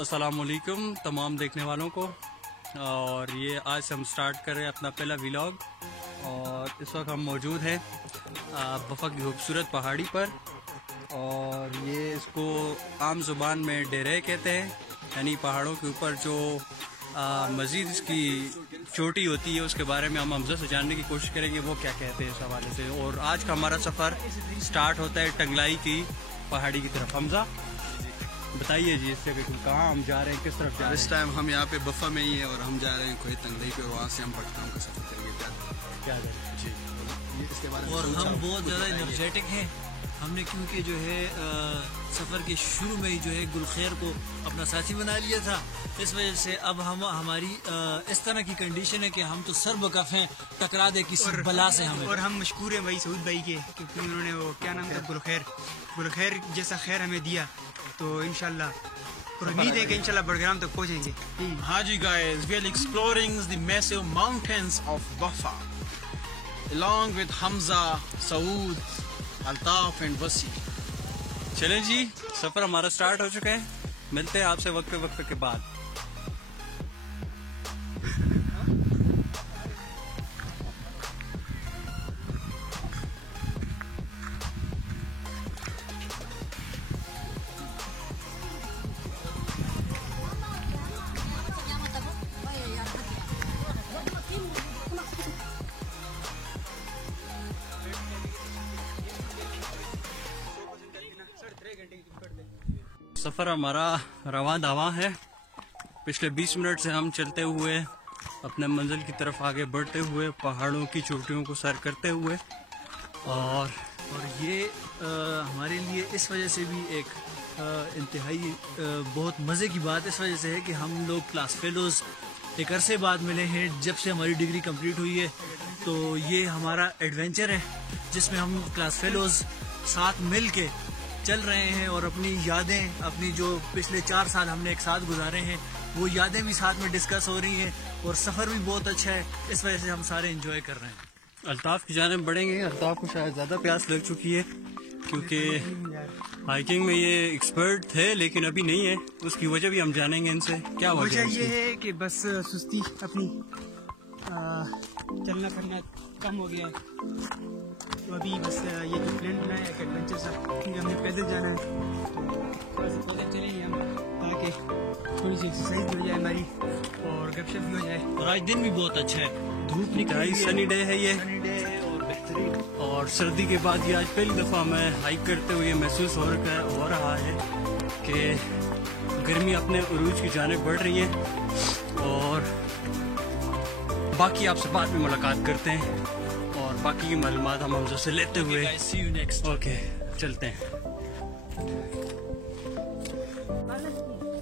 अस्सलामुअलैकुम तमाम देखने वालों को। और ये आज से हम स्टार्ट कर रहे हैं अपना पहला व्लॉग। और इस वक्त हम मौजूद हैं बफा की खूबसूरत पहाड़ी पर। और ये इसको आम ज़ुबान में डेरे कहते हैं, यानी पहाड़ों के ऊपर जो मज़ीद इसकी चोटी होती है उसके बारे में हम हमजा से जानने की कोशिश करेंगे वो क्या कहते हैं इस हवाले से। और आज का हमारा सफ़र स्टार्ट होता है टंगलाई की पहाड़ी की तरफ। हमजा बताइए जी, इससे कहाँ हम जा रहे हैं, किस तरफ जा रहे हैं? इस टाइम हम यहाँ पे बफा में ही है और हम जा रहे हैं कोई टंगलाई पे, और वहाँ से हम पटकाम का सफर करेंगे। क्या जी इसके बारे में और हम बहुत ज़्यादा एनर्जेटिक हैं। हमने क्योंकि जो है सफ़र के शुरू में ही जो है गुलखैर को अपना साथी बना लिया था, इस वजह से अब हमारी इस तरह की कंडीशन है कि हम तो सर बकफ हैं, टकरा दे किसी बला से हमें। और हम मशकूर हैं भाई सऊद भाई के, क्योंकि उन्होंने वो क्या नाम था, गुलखैर जैसा खैर हमें दिया। तो इंशाल्लाह और उम्मीद है कि इंशाल्लाह बड़ग्राम तक पहुँचेंगे। हाँ जी guys, we are exploring the massive mountains of Bafa along with Hamza, Saud, Altaf and Wasi। चलें जी, सफ़र हमारा स्टार्ट हो चुका है। मिलते हैं आपसे वक्त के बाद। सफ़र हमारा रवां दावा है। पिछले 20 मिनट से हम चलते हुए अपने मंजिल की तरफ आगे बढ़ते हुए पहाड़ों की चोटियों को सर करते हुए। और ये हमारे लिए इस वजह से भी एक इंतहाई बहुत मज़े की बात इस वजह से है कि हम लोग क्लास फेलोज़ एक अरसे बाद मिले हैं, जब से हमारी डिग्री कंप्लीट हुई है। तो ये हमारा एडवेंचर है जिसमें हम क्लास फेलोज़ साथ मिल के चल रहे हैं और अपनी यादें, अपनी जो पिछले 4 साल हमने एक साथ गुजारे हैं, वो यादें भी साथ में डिस्कस हो रही हैं। और सफ़र भी बहुत अच्छा है, इस वजह से हम सारे एंजॉय कर रहे हैं। अल्ताफ़ की जानिब बढ़ेंगे। अल्ताफ़ को शायद ज़्यादा प्यास लग चुकी है क्योंकि हाइकिंग में ये एक्सपर्ट थे लेकिन अभी नहीं है। उसकी वजह भी हम जानेंगे इनसे। क्या वजह ये है कि बस सुस्ती अपनी चलना फिरना कम हो गया है। तो अभी बस ये जो प्लान बनाया है एडवेंचर सा, क्योंकि हमने पैदल जाना है, तो बस पैदल चलेंगे हम ताकि थोड़ी सी एक्सरसाइज हो जाए हमारी और गपशप भी हो जाए। और आज दिन भी बहुत अच्छा है, धूप निकली, सनी डे है ये, सनी डे है और बेहतरीन। और सर्दी के बाद ये आज पहली दफ़ा मैं हाइक करते हुए महसूस हो रहा है कि गर्मी अपने उरूज की जानिब बढ़ रही है। और बाकी आपसे बाद में मुलाकात करते हैं और बाकी की मालूमात हम हमसे लेते हुए ओके चलते हैं।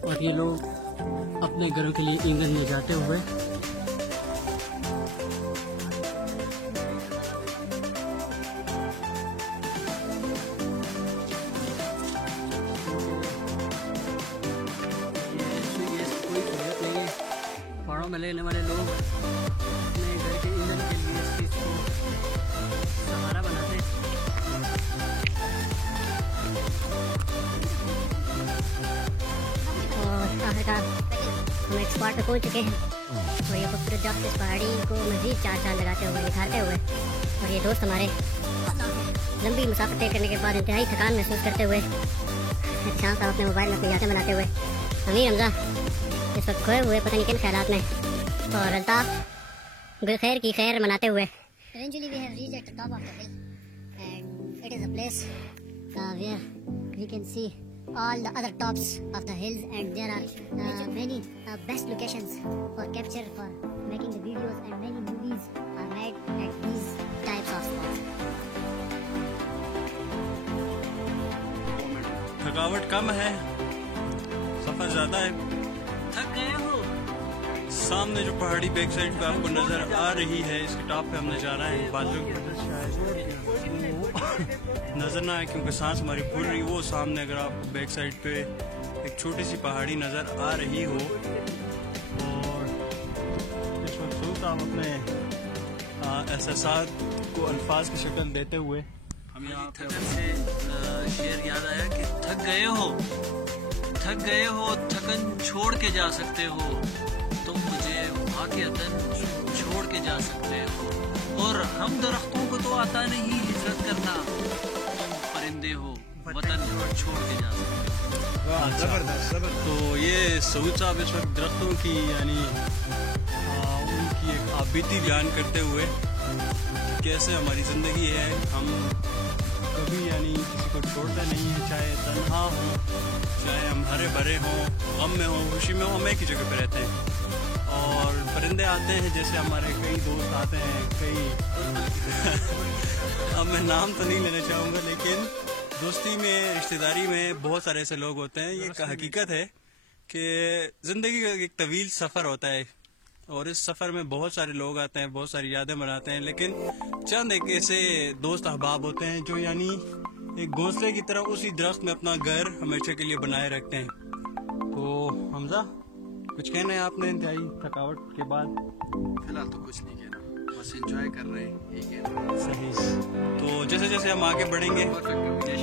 और ये लोग अपने घरों के लिए ईंधन ले जाते हुए पहाड़ों में लेने वाले लोग अपने घर के ईंधन के लिए इस चीज़ को सहारा बनाते हैं। और आखिरकार हम एक स्पॉट पर पहुंच चुके हैं और ये खूबसूरत जगह इस पहाड़ी को मज़ीद 4 चांद लगाते हुए निखारते हुए। और ये दोस्त हमारे लंबी मुसाफिर तय करने के बाद इंतहाई थकान महसूस करते हुए शाम साहब अपने मोबाइल में अपनी यादें बनाते हुए, अमीर हमजा इस वक्त खोए हुए पता नहीं किन ख्यालात में, और अल्ताफ गुलखैर की खैर मनाते हुए। Eventually we have reached at the top of the hill and it is a place where we can see all the other tops of the hills, and there are many best locations for capture, for making the videos, and many movies are made at these types of spots. थकावट कम है, सफ़र ज़्यादा है। थक गए हो? सामने जो पहाड़ी बैक साइड पे आपको नजर आ रही है, इसके टॉप पे हमने जाना है। बादलों की वजह शायद नजर ना आए क्योंकि सांस हमारी फूल रही। वो सामने अगर आपको बैक साइड पे एक छोटी सी पहाड़ी नजर आ रही हो, और इस वक्त आप अपने एहसास को अल्फाज की शक्ल देते हुए हमें थकन से शेर याद आया कि थक गए हो। थक गए हो, थकन छोड़ के जा सकते हो, तुम मुझे वाक़ियतन छोड़ के जा सकते हो। और हम दरख्तों को तो आता नहीं हिजरत करना, तुम परिंदे हो, वतन छोड़ के जा सकते हो। जबरदस्त जबरदस्त। तो ये सऊद साहब इस वक्त दरख्तों की यानी उनकी एक आबिदी बयान करते हुए कैसे हमारी ज़िंदगी है, हम कभी यानी किसी को छोड़ते नहीं है, चाहे तन्हा हो, चाहे हम हरे भरे हों, गम में हों, खुशी में हों, हम एक ही जगह पे रहते हैं। और परिंदे आते हैं, जैसे हमारे कई दोस्त आते हैं, कई अब मैं नाम तो नहीं लेना चाहूँगा, लेकिन दोस्ती में, रिश्तेदारी में बहुत सारे ऐसे लोग होते हैं। ये एक हकीकत है कि ज़िंदगी का एक तवील सफ़र होता है और इस सफ़र में बहुत सारे लोग आते हैं, बहुत सारी यादें बनाते हैं, लेकिन चंद एक ऐसे दोस्त अहबाब होते हैं जो यानी एक घोंसले की तरह उसी दरख्त में अपना घर हमेशा के लिए बनाए रखते हैं। तो हमजा, कुछ कहना है आपने इंतहाई थकावट के बाद? फिलहाल तो कुछ नहीं कहना, बस एंजॉय कर रहे हैं, यही कहना। सही। तो जैसे जैसे हम आगे बढ़ेंगे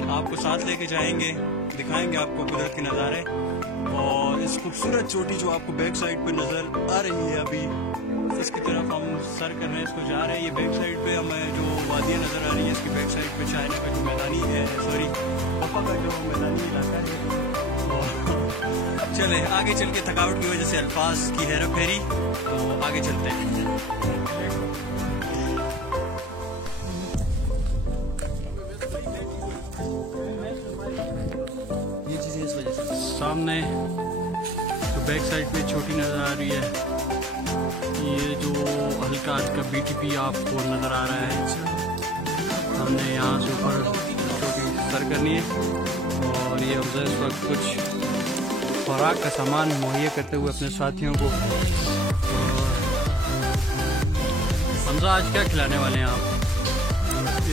आपको साथ लेके जाएंगे, दिखाएंगे आपको कुदरत के नज़ारे और इस खूबसूरत चोटी जो आपको बैक साइड पे नज़र आ रही है, अभी इसकी तरफ हम सर कर रहे हैं, इसको जा रहे हैं। ये बैक साइड पे हमें जो वादियाँ नज़र आ रही है, इसकी बैक साइड पे चाइना का जो मैदानी है, सॉरी वफा का जो मैदानी इलाका है। चले आगे चल के, थकावट की वजह से अल्फाज की हेरा फेरी, तो आगे चलते हैं। ये चीज़ें इस वजह से सामने तो बैक साइड पे छोटी नज़र आ रही है, ये जो हल्का हल्का BTP आपको नज़र आ रहा है, हमने यहाँ से ऊपर छोटी सर करनी है। और ये अफजा इस वक्त कुछ खुराक का सामान मुहैया करते हुए अपने साथियों को। हमजा, आज क्या खिलाने वाले हैं आप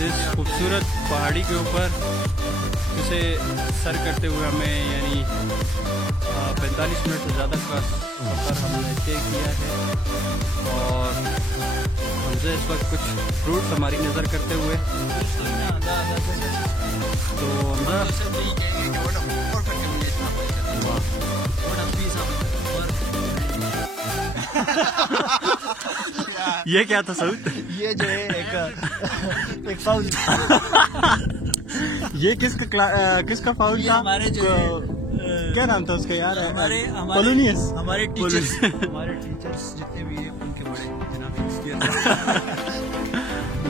इस खूबसूरत पहाड़ी के ऊपर? इसे सर करते हुए हमें यानी 45 मिनट से ज़्यादा का सफ़र हमने तय किया है और हमसे इस वक्त कुछ फ्रूट्स हमारी नज़र करते हुए, तो हमरा ये क्या था सऊद? ये जो है एक फाउल था। ये किसका फाउल था? हमारे जो क्या नाम था उसका यार? हमारे पोलोनियस। हमारे टीचर्स जितने भी हैं उनके बड़े जनाब एक्सपीरियंस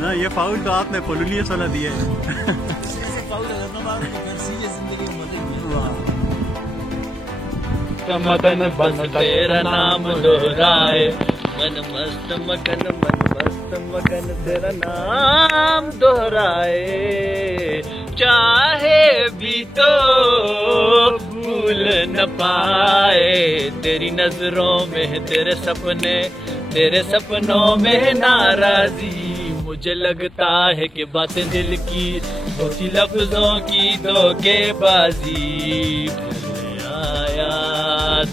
ना, ये फाउल तो आपने पोलोनियस वाला दिया है। फाउल अगर ना मारो तो फिर सीधे जिंदगी में मजे नहीं। मगन बस तेरा नाम दोहराए, मन मस्त मगन तेरा नाम दोहराए, चाहे भी तो भूल न पाए, तेरी नजरों में तेरे सपनों में नाराजी, मुझे लगता है कि बातें दिल की होती लफ्जों की धोखेबाजी, आया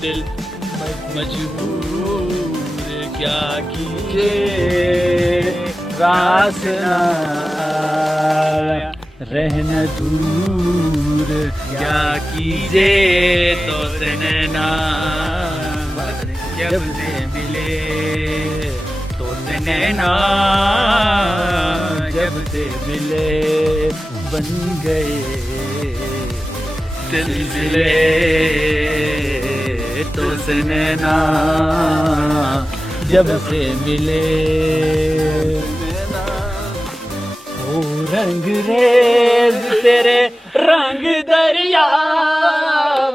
दिल मजबूर क्या कीजिए, रास रहना दूर क्या कीजिए, तो नैना जब से मिले, तो नैना जब से मिले, बन गए सिलसिले, तो नैना जब से मिले, ओ रंग रेज तेरे रंग दरिया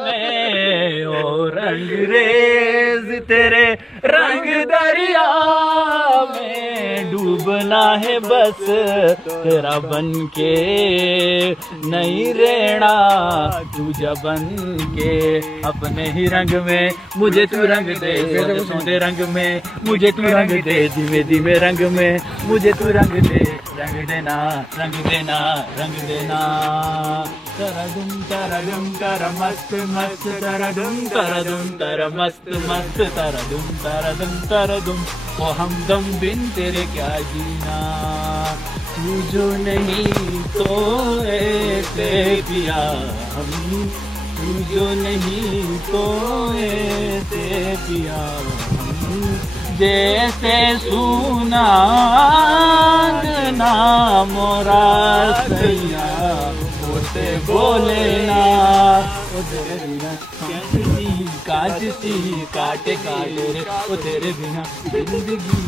में, ओ रंग रेज तेरे रंग दरिया में, डूबना है बस तेरा बन के, नहीं रहना तू बन के, अपने ही रंग में मुझे तू रंग दे, सोने रंग में मुझे तू रंग दे, धीमे धीमे रंग में मुझे तू रंग दे, रंग देना रंग देना रंग देना, तरदुम तरा मस्त मस्त, तरदुम तरा मस्त मस्त, तरदुम ओ हमदम बिन तेरे क्या जीना, तू जो नहीं तो ऐसे पिया हम, तू जो नहीं तो ऐसे पिया जैसे सुना ना मोरा सैया होते बोले ना काटती काटे काटे रे ओ तेरे बिना जिंदगी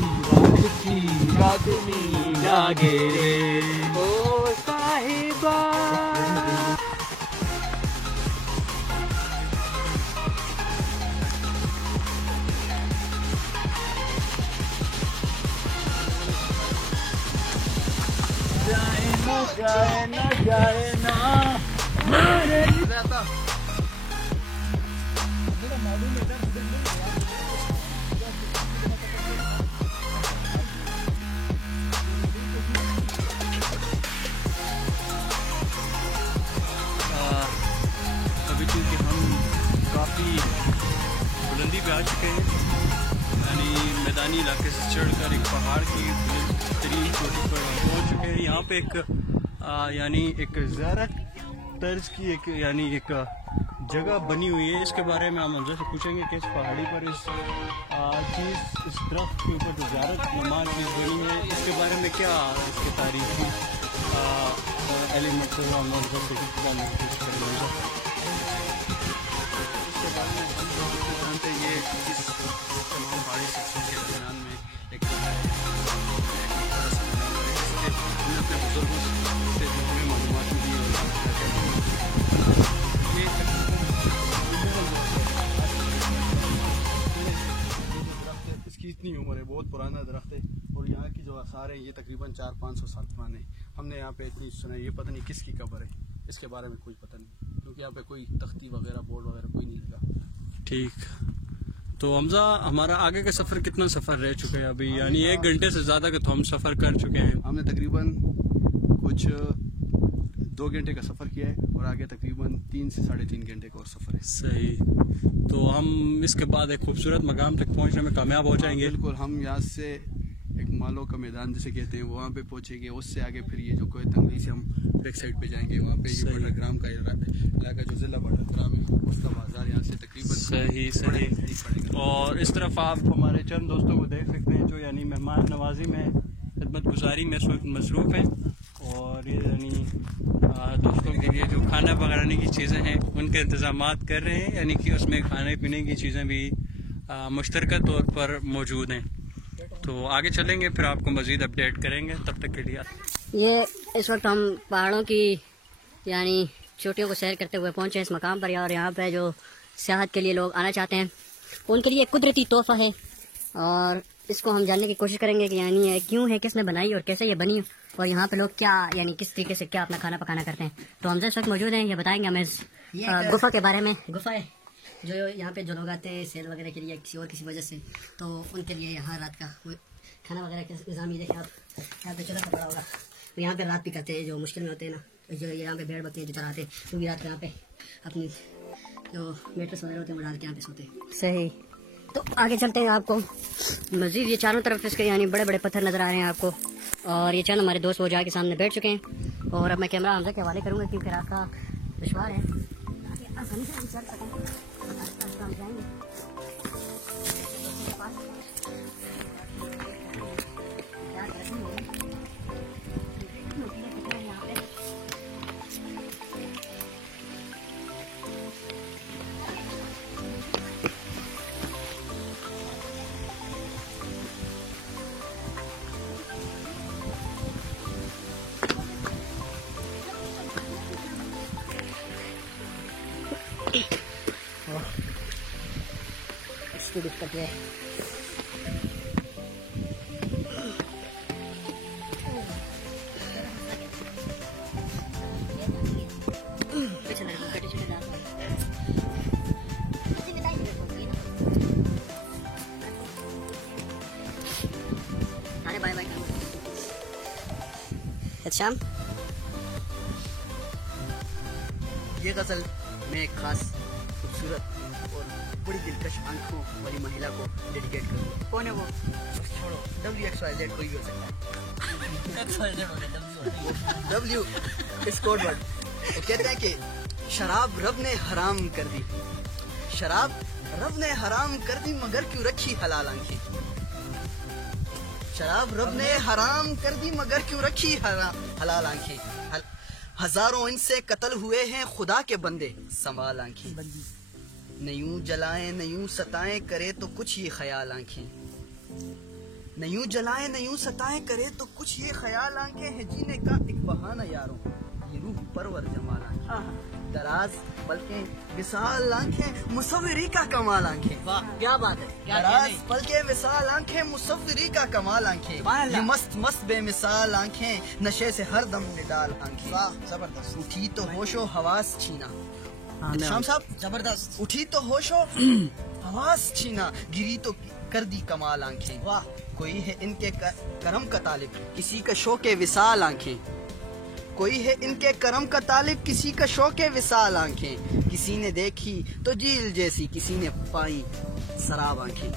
काटती लागे रे ओ साहिबा। जाए ना अभी चूँकि हम काफ़ी बुलंदी पे आ चुके हैं, यानी मैदानी इलाके से चढ़कर एक पहाड़ की बुलंदतरीन चोटी पर पहुँच चुके हैं। यहाँ पे एक यानी एक ज़ियारत तर्ज की एक यानी एक जगह बनी हुई है। इसके बारे में हम हमसे से पूछेंगे कि इस पहाड़ी पर इस दरख्त के ऊपर जो ज़ियारत नमाज चीज़ बनी है, इसके बारे में क्या इसके तारीखी एलिमेंट से हम हमसे पूछेंगे। इसके बारे में हम जानते हैं, ये इस तमाम पहाड़ी सेक्शन के दरमियान में एक हमने अपने बुजुर्गों से जो हमें मालूमात दी इसकी इतनी उम्र है, बहुत पुराना दरख्त है और यहाँ की जो आसार हैं ये तकरीबन 400-500 साल पुराने हैं। हमने यहाँ पे इतनी सुना है, ये पता नहीं किसकी कब्र है, इसके बारे में कोई पता नहीं, क्योंकि यहाँ पे कोई तख्ती वगैरह बोर्ड वगैरह कोई नहीं लगा। ठीक। तो हमजा हमारा आगे का सफ़र कितना सफ़र रह चुका है अभी, यानी 1 घंटे से ज़्यादा का तो हम सफ़र कर चुके हैं। हमने तकरीबन कुछ 2 घंटे का सफ़र किया है और आगे तकरीबन 3 से 3.5 घंटे का और सफ़र है। सही। तो हम इसके बाद एक खूबसूरत मकाम तक पहुंचने में कामयाब हो जाएंगे। बिल्कुल, हम यहाँ से एक मालो का मैदान जिसे कहते हैं वहाँ पे पहुँचेंगे, उससे आगे फिर ये जो कोई तंगली से हम बैक साइड पे जाएंगे, वहाँ पे ये बटरग्राम का इलाका जो ज़िला बटरग्राम है उसका बाजार यहाँ से तकरीबन सही। और इस तरफ आप हमारे चंद दोस्तों को देख सकते हैं जो यानी मेहमान नवाजी में खिदमत गुजारी में मसरूफ़ हैं, और ये यानी दोस्तों के लिए जो खाना पकाने की चीज़ें हैं उनके इंतज़ामात कर रहे हैं, यानी कि उसमें खाने पीने की चीज़ें भी मुश्तरका तौर पर मौजूद हैं। तो आगे चलेंगे, फिर आपको मज़ीद अपडेट करेंगे। तब तक के लिए ये इस वक्त हम पहाड़ों की यानी चोटियों को सैर करते हुए पहुँचे इस मकाम पर, और यहाँ पर जो सियाहत के लिए लोग आना चाहते हैं उनके लिए कुदरती तोहफ़ा है, और इसको हम जानने की कोशिश करेंगे कि यानी ये क्यों है, किसने बनाई और कैसे ये बनी, और यहाँ पे लोग क्या यानी किस तरीके से क्या अपना खाना पकाना करते हैं। तो हमसे इस वक्त मौजूद हैं, ये बताएंगे हमें इस गुफा के बारे में। गुफा है जो यहाँ पे जो लोग आते हैं सेल वगैरह के लिए किसी और किसी वजह से, तो उनके लिए यहाँ रात का खाना वगैरह का निज़ाम ही देखें आप, यहाँ पे चूल्हा पड़ा होगा, तो यहाँ पे रात भी करते हैं जो मुश्किल में होते हैं ना, जो यहाँ पे भेड़ बकरी जो चलाते हैं, क्योंकि रात को यहाँ पे अपनी जो मेट्रेस वगैरह होते हैं वो डाल के यहाँ पे सोते हैं। सही। तो आगे चलते हैं, आपको मज़ीद ये चारों तरफ इसके यानी बड़े बड़े पत्थर नज़र आ रहे हैं आपको, और ये चंद हमारे दोस्त वो जाके सामने बैठ चुके हैं, और अब मैं कैमरा हमजा के हवाले करूँगा क्योंकि रात का दुश्वार है, आसानी से हम चल सकें। हम जाएंगे इसकी दिक्कत है। Bye bye. शाम ये गजल मैं एक खास खूबसूरत और बड़ी दिलकश आंखों वाली महिला को डेडिकेट करूँ। कौन है वो? छोड़ो, WXYZ कोई भी हो सकता है। W इस कोड वर्ड। वो कहते हैं कि शराब रब ने हराम कर दी, शराब रब ने हराम कर दी, मगर क्यों रखी हलाल आंखें। शराब रब ने हराम कर दी, मगर क्यों रखी हलाल आंखें। हजारों इनसे कत्ल हुए हैं खुदा के बंदे, संभाल आंखें। न यूं जलाएं न यूं सताएं, करे तो कुछ ये ख्याल आंखें। न यूं जलाएं न यूं सताएं, करे तो कुछ ये ख्याल आंखें हैं। जीने का एक बहाना यारों, ये रूह परवर जमाल आंखें। दराज पलकें विशाल आंखें, मुसव्विरी का कमाल आंखें। वाह क्या बात है, क्या दराज पलकें विशाल आंखें, मुसव्विरी का कमाल आंखें। ये मस्त मस्त बेमिसाल आंखें, नशे से हर दम निडाल आंखें। वाह जबरदस्त। उठी तो होशो हवास छीना, शाम साहब जबरदस्त। उठी तो होशो हवास छीना, गिरी तो कर दी कमाल आंखें। वाह। कोई है इनके करम का तालिब, किसी का शौके विशाल आंखें। कोई है इनके करम का तालिब, किसी का शौके विशाल आंखें। किसी ने देखी तो झील जैसी, किसी ने पाई शराब आंखें।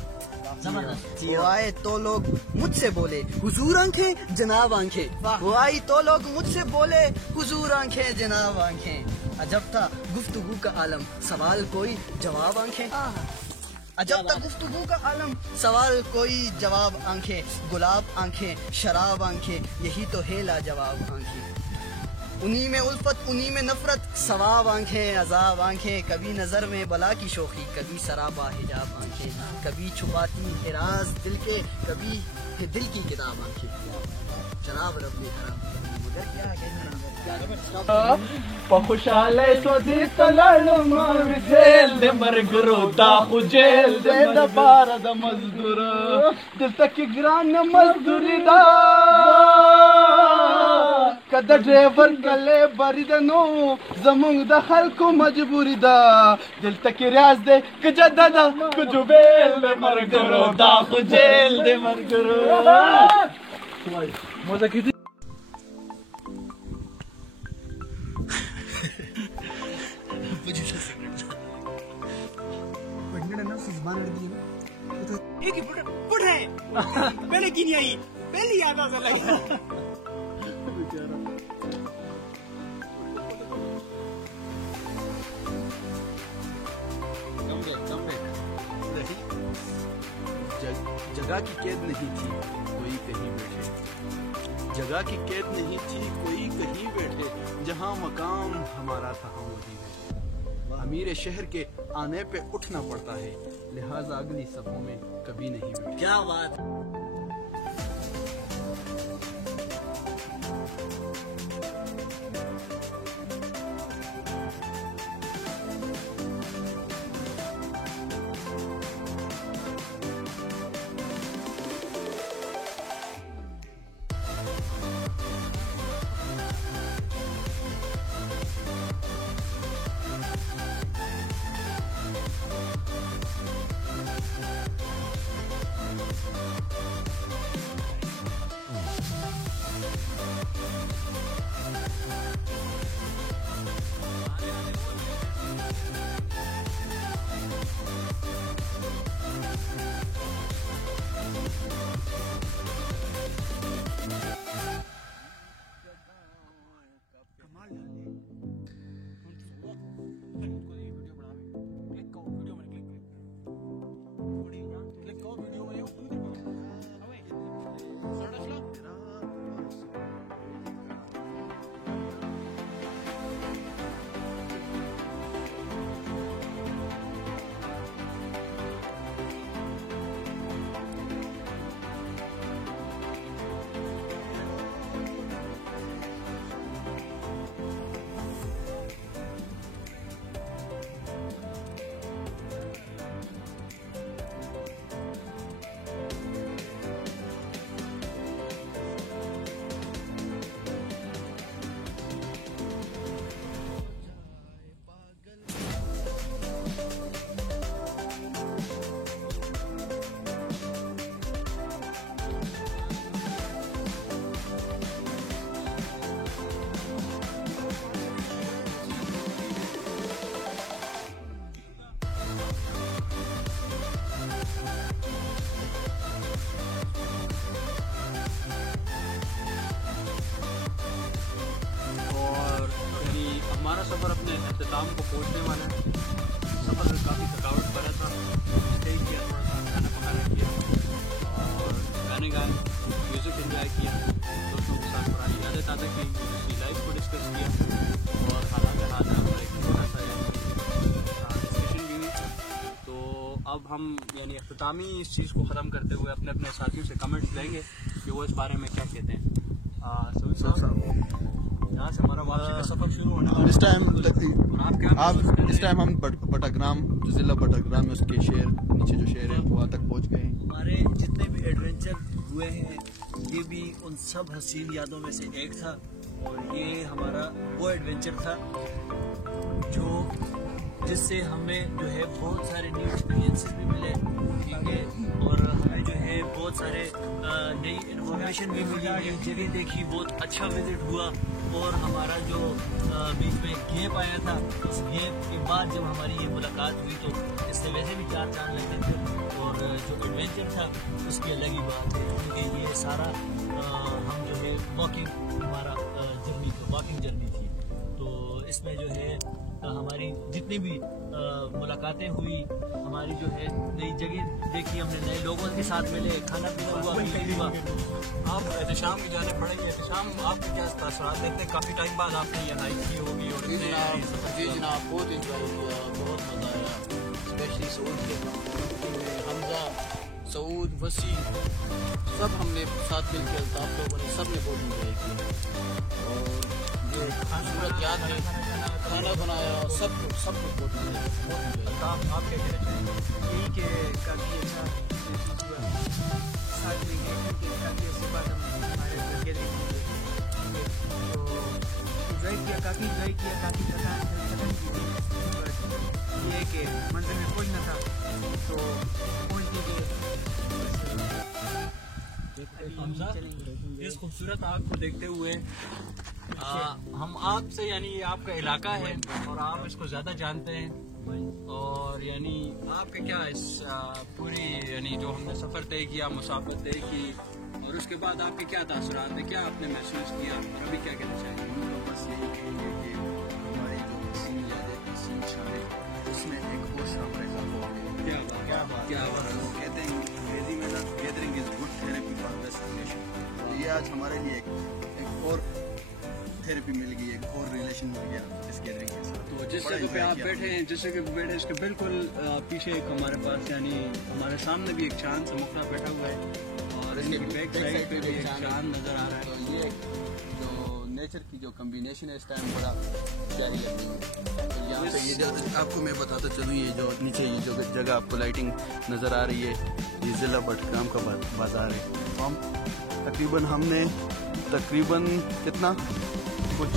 वो आए तो लोग मुझसे बोले हुजूर आंखें जनाब आंखें। वो आई तो लोग मुझसे बोले हुजूर आंखें जनाब आंखें। अजब था गुफ्तगू का आलम, सवाल कोई जवाब आंखें। अजब था गुफ्तगू का आलम, सवाल कोई जवाब आंखें। गुलाब आंखें शराब आंखें, यही तो है लाजवाब आंखें। उन्हीं में उल्फत उन्हीं में नफरत, सवाब आंखें अजाब आंखें। कभी नजर में बला की शोखी, कभी सराबा हिजाब आंखें। कभी छुपाती है राज दिल के, कभी है दिल की किताब आंखें। जनाब रब ने हराम कर दी, मगर क्या है पखुशाले सोदी तलाल माविसेल दे मरगरो दा खुजेल दे दबार द मजदूर दिल तक ग्रान मजदूरी दा कद ड्राइवर गले बरिदनो जमुंग द खल्को मजबूरी दा दिल तक रियाज दे कजदा दा कुजुबेल दे मरगरो दा खुजेल दे मरगरो मजा की एक ही फुट है पहले की नहीं आई, पहली याद आ लगा। जगह की कैद नहीं थी कोई कहीं बैठे, जगह की कैद नहीं थी कोई कहीं बैठे। जहाँ मकाम हमारा था हम वहीं बैठे। अमीर शहर के आने पे उठना पड़ता है, लिहाजा अगली सभों में कभी नहीं बैठे। क्या बात। हमारा सफ़र अपने अख्ताम को पहुँचने वाला है। सफ़र काफ़ी थकावट भरा था, स्टे किया, थोड़ा सा खाना पकाना किया और गाने गाए, म्यूज़िक एंजॉय किया, दोस्तों के साथ पुरानी यादें ताज़ा की, उसकी लाइफ को डिस्कस किया और हालात और एक छोटा सा डिस्कशन भी हुई। तो अब हम यानी अख्तामी इस चीज़ को ख़त्म करते हुए अपने अपने साथियों से कमेंट्स लेंगे कि वो इस बारे में क्या कहते हैं। यहाँ से हमारा वापसी का सफ़र शुरू होने वाला है। इस टाइम हम बटाग्राम, जो ज़िला बटाग्राम है उसके शहर नीचे जो शहर है वहाँ तक पहुँच गए हैं। हमारे जितने भी एडवेंचर हुए हैं ये भी उन सब हसीन यादों में से एक था और ये हमारा वो एडवेंचर था जिससे हमें जो है बहुत सारे न्यू एक्सपीरियंसेस भी मिले, ठीक है, और हमें जो है बहुत सारे नई इन्फॉर्मेशन भी मिली, नई जगह देखी, बहुत अच्छा विजिट हुआ। और हमारा जो बीच में गैप आया था, उस गैप के बाद जब हमारी ये मुलाकात हुई तो इससे वैसे भी 4 चांद लगते थे और जो एडवेंचर था उसकी अलग ही बात है, क्योंकि ये सारा हम जो है वॉकिंग हमारा जर्नी थी, वॉकिंग जर्नी थी। तो इसमें जो है हमारी जितनी भी मुलाकातें हुई, हमारी जो है नई जगह देखी, हमने नए लोगों के साथ मिले, खाना पीना हुआ, हुआ। आप एहतशाम की जाने पड़ेंगे। एहतशाम आपके क्या तासुरात देखते हैं? काफ़ी टाइम बाद आपने ये हाइक की होगी और जी जनाब बहुत इंजॉय किया, बहुत मज़ा आया, स्पेशली सऊद के हमजा, सऊद, वसी सब हमने साथ मिल के अल्ताफ लोगों ने सब ने बहुत इंजॉय किया और जो खूबसूरत याद है, खाना बनाया, सब बहुत मज़ा आया। आप क्या कहना चाहेंगे? यही कि काफ़ी अच्छा महसूस हुआ, साथ में गए क्योंकि काफ़ी ऐसी बात हम हमारे लड़के देखेंगे तो इंजॉय किया, काफ़ी इंजॉय किया, काफ़ी थकान की थी, बट ये है कि मंजिल में पहुँचना था तो पहुँच के इस खूबसूरत आग को देखते हुए हम आपसे यानी ये आपका इलाका है और आप इसको ज़्यादा जानते हैं और यानी आपका क्या इस पूरी यानी जो हमने सफ़र तय किया, मुसाफत तय की और उसके बाद आपके क्या तासुरात हैं, क्या आपने महसूस किया और अभी क्या कहना चाहेंगे? बस यही कहेंगे कि हमारी जो हसीन यादें, हसीन शायरी, उसमें एक और शाम का इजाफा हो गया। क्या बात वो कहते हैं अंग्रेजी में ना, gathering is good therapy for best relation. ये आज हमारे लिए एक और थेरेपी मिल गई, एक और रिलेशन मिल गया इस गैदरिंग के साथ। तो जिस जगह पे आप बैठे हैं, जिस जगह पे बैठे इसके बिल्कुल पीछे एक हमारे पास यानी हमारे सामने भी एक चांद सा मुखड़ा बैठा हुआ है और इसके बैक साइड पे भी एक चांद नजर आ रहा है। तो ये जो नेचर की जो कम्बिनेशन है इस टाइम बड़ा प्यारी लग रही है। तो यहाँ पे ये आपको मैं बताता चलूँ, ये जो नीचे ये जो जगह आपको लाइटिंग नज़र आ रही है, ये ज़िला बटग्राम का बाज़ार है। तो हम तकरीबन कितना कुछ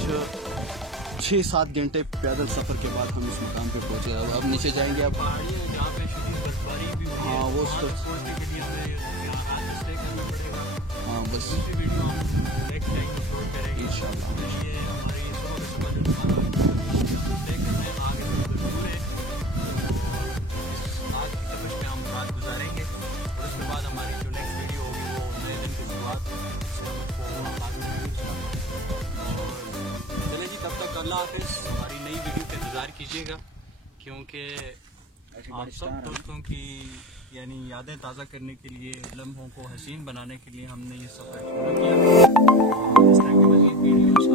6-7 घंटे पैदल सफ़र के बाद हम इस मुकाम पे पहुँचे। अब नीचे जाएंगे आप, पहाड़ी है जहाँ पे शदीद बर्फबारी भी हुई है, हाँ वो वहाँ तो तक पहुँचने के लिए हमें यहाँ रात स्टे करना पड़ेगा। हाँ बस दूसरी वीडियो हम नेक्स्ट टाइम अपलोड करेंगे इंशाल्लाह। ये हमारी सुबह के सुबह जो दुकान लेकिन मैं आगे से दूर है आज की तपश में हम रात गुजारेंगे और उसके बाद हमारी जो नेक्स्ट वीडियो होगी वो नए दिन की शुरुआत से हम उसको आगाज़ करेंगे। चलिए जी, तब तक अल्लाह हाफिज़। हमारी नई वीडियो का इंतज़ार कीजिएगा क्योंकि आप सब दोस्तों की यानी यादें ताज़ा करने के लिए, लम्हों को हसीन बनाने के लिए हमने ये सफ़र शुरू किया। इस तरह की मज़ीद वीडियोज़